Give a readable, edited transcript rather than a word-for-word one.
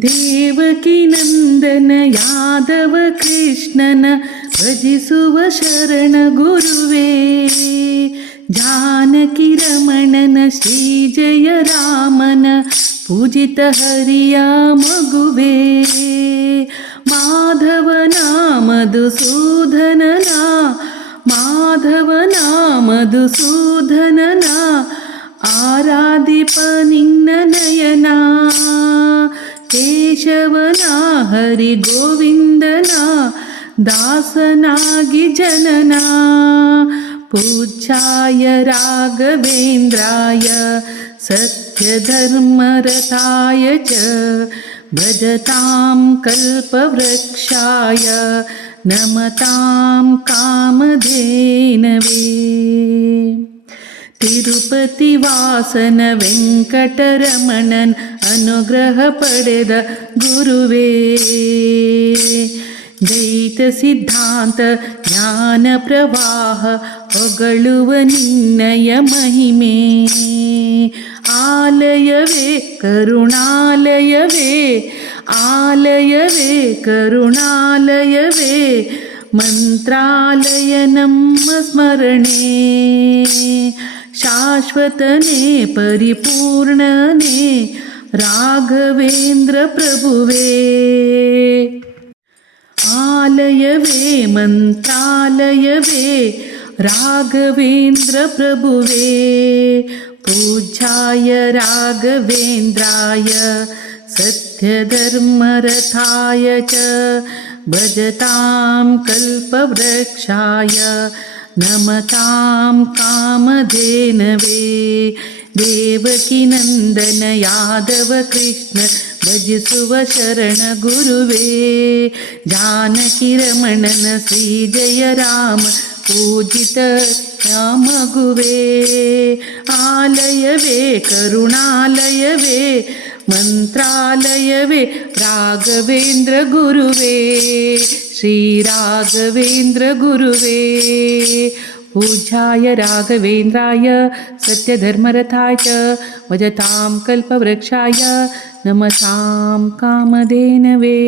ದೇವಕಿ ನಂದನ ಯಾದವ ಕೃಷ್ಣನ ಭಜಿಸುವ ಶರಣ ಗುರುವೇ. ಜಾನಕಿ ರಮಣನ ಶ್ರೀ ಜಯ ರಾಮನ ಪೂಜಿತ ಹರಿಯ ಮಗುವೇ. ಮಾಧವನ ಮಧುಸೂದನನ ಮಾಧವನ ಮಧುಸೂದನನ ಆರಾಧಿಪ ನಿನ್ನ ನಯನ. ಕೇಶವನ ಹರಿ ಗೋವಿಂದನ ದಾಸನಾಗಿ ಜನನ. ಪೂಜ್ಯಾಯ ರಾಘವೇಂದ್ರಾಯ ಸತ್ಯಧರ್ಮರತಾಯ ಚ ಭಜತಾಂ ಕಲ್ಪವೃಕ್ಷಾಯ ನಮತಾಂ ಕಾಮಧೇನವೇ. ತಿರುಪತಿ ವಾಸನ ವೆಂಕಟರಮಣನ್ ಅನುಗ್ರಹ ಪಡೆದ ಗುರುವೇ. ದ್ವೈತ ಸಿದ್ಧಾಂತ ಜ್ಞಾನ ಪ್ರವಾಹ ಹೊಗಳುವ ನಿನ್ನಯ ಮಹಿಮೆ. ಆಲಯವೇ ಕರುಣಾಲಯವೇ ಆಲಯವೇ ಕರುಣಾಲಯವೇ ಮಂತ್ರಾಲಯ ನಮ್ಮ ಸ್ಮರಣೆ. ಶಾಶ್ವತನೇ ಪರಿಪೂರ್ಣನೇ ರಾಘವೇಂದ್ರ ಪ್ರಭುವೇ. ಆಲಯವೇ ಮಂತ್ರಾಲಯವೇ ರಾಘವೇಂದ್ರ ಪ್ರಭುವೇ. ಪೂಜ್ಯಾಯ ರಾಘವೇಂದ್ರಾಯ ಸತ್ಯಧರ್ಮರಥಾಯ ಚ ಭಜತಾಂ ಕಲ್ಪವೃಕ್ಷಾಯ ನಮತಾಂ ಕಾಮಧೇನವೇ. ದೇವಕಿ ನಂದನ ಯಾದವ ಕೃಷ್ಣ ಭಜಿಸುವ ಶರಣ ಗುರುವೇ. ಜಾನಕಿ ರಮಣನ ಶ್ರೀ ಜಯ ರಾಮ ಪೂಜಿತ ಮಗುವೇ. ಆಲಯವೇ ಕರುಣಾಲಯವೇ ಮಂತ್ರಾಲಯವೇ ರಾಘವೇಂದ್ರ ಗುರುವೇ. ಶ್ರೀ ರಾಘವೇಂದ್ರ ಗುರುವೇ. ಪೂಜ್ಯಾಯ ರಾಘವೇಂದ್ರಾಯ ಸತ್ಯಧರ್ಮರಥಾಯ ಚ ಭಜತಾಂ ಕಲ್ಪವೃಕ್ಷಾಯ ನಮತಾಂ ಕಾಮಧೇನವೇ.